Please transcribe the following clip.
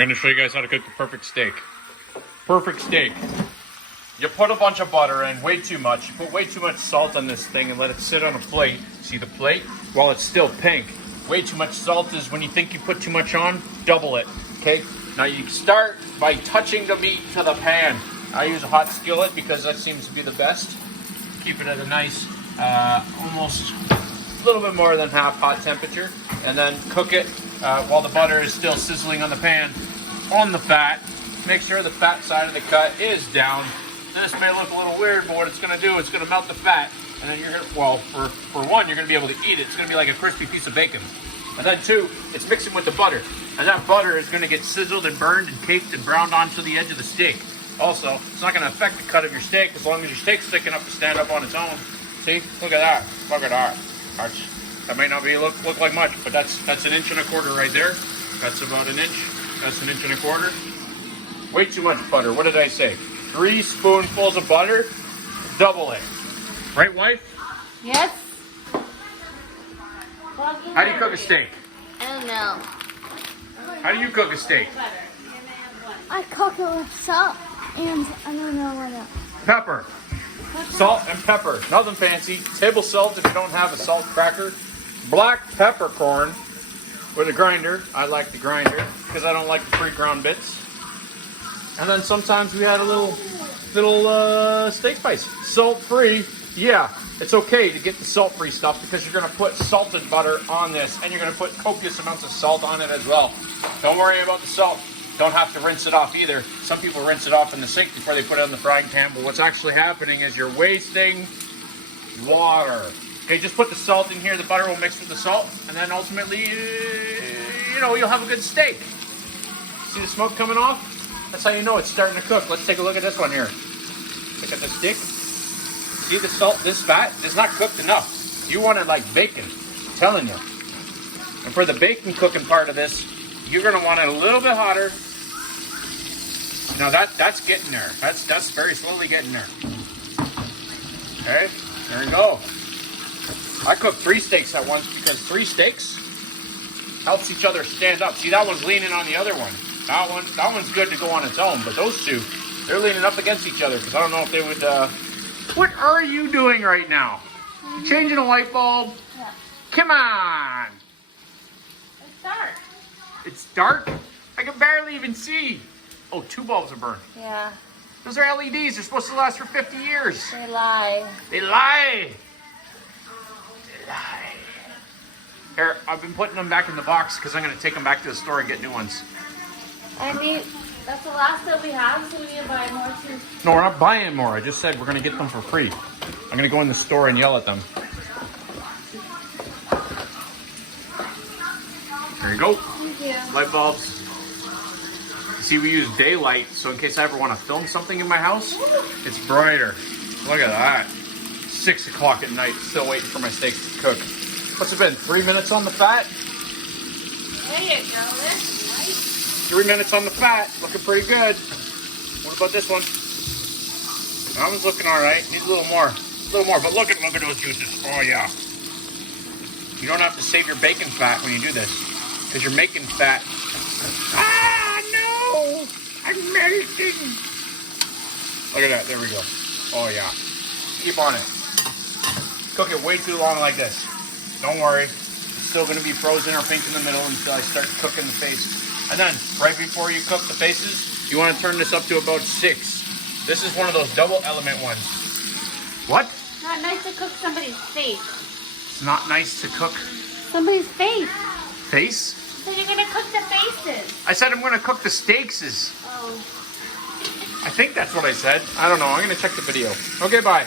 I'm going to show you guys how to cook the perfect steak. Perfect steak. You put a bunch of butter in, way too much. You put way too much salt on this thing and let it sit on a plate. See the plate? While it's still pink. Way too much salt is when you think you put too much on, double it. Okay? Now you start by touching the meat to the pan. I use a hot skillet because that seems to be the best. Keep it at a nice, almost a little bit more than half hot temperature. And then cook it while the butter is still sizzling on the pan on the fat. Make sure the fat side of the cut is down. This may look a little weird, but what it's going to do, it's going to melt the fat. And then you're going to, well, for one, you're going to be able to eat it. It's going to be like a crispy piece of bacon. And then two, it's mixing with the butter. And that butter is going to get sizzled and burned and caked and browned onto the edge of the steak. Also, it's not going to affect the cut of your steak as long as your steak's thick enough to stand up on its own. See? Look at that. Look at that. That might not be look like much, but that's 1.25 inches right there. That's about an inch. That's 1.25 inches. Way too much butter. What did I say? 3 spoonfuls of butter. Double it. Right, wife? Yes. How do you cook a steak? I don't know. How do you cook a steak? I cook it with salt and I don't know what else. Pepper. Salt and pepper. Nothing fancy. Table salt if you don't have a salt cracker. Black peppercorn with a grinder. I like the grinder because I don't like the pre-ground bits. And then sometimes we had a little steak spice. Salt-free. Yeah, it's okay to get the salt-free stuff because you're going to put salted butter on this and you're going to put copious amounts of salt on it as well. Don't worry about the salt. Don't have to rinse it off either. Some people rinse it off in the sink before they put it on the frying pan, but what's actually happening is you're wasting water. Okay, just put the salt in here. The butter will mix with the salt, and then ultimately, you'll have a good steak. See the smoke coming off? That's how you know it's starting to cook. Let's take a look at this one here. Look at the steak. See the salt? This fat is not cooked enough. You want it like bacon. I'm telling you. And for the bacon cooking part of this, you're going to want it a little bit hotter. Now that's getting there. That's very slowly getting there. Okay, there you go. I cooked 3 steaks at once because 3 steaks helps each other stand up. See, that one's leaning on the other one. That one's good to go on its own, but those two, they're leaning up against each other because I don't know if they would. What are you doing right now? You changing a light bulb? Yeah. Come on. It's dark. It's dark? I can barely even see. Oh, 2 bulbs are burned. Yeah. Those are LEDs. They're supposed to last for 50 years. They lie. They lie. They lie. Here, I've been putting them back in the box because I'm going to take them back to the store and get new ones. That's the last that we have, so we need to buy more too. No, we're not buying more. I just said we're going to get them for free. I'm going to go in the store and yell at them. There you go. Thank you. Light bulbs. See, we use daylight, so in case I ever want to film something in my house, it's brighter. Look at that. 6 o'clock at night, still waiting for my steaks to cook. What's it been, 3 minutes on the fat? There you go. That's nice. 3 minutes on the fat, looking pretty good. What about this one? That one's looking all right. Needs a little more, but look at those juices. Oh yeah. You don't have to save your bacon fat when you do this, because you're making fat. Ah, no! I'm melting. Look at that. There we go. Oh, yeah. Keep on it. Cook it way too long like this. Don't worry. It's still going to be frozen or pink in the middle until I start cooking the face. And then, right before you cook the faces, you want to turn this up to about 6. This is one of those double element ones. What? Not nice to cook somebody's face. It's not nice to cook Somebody's face. face? So you're gonna cook the faces. I said I'm going to cook the steaks. Oh. I think that's what I said. I don't know. I'm going to check the video. Okay, bye.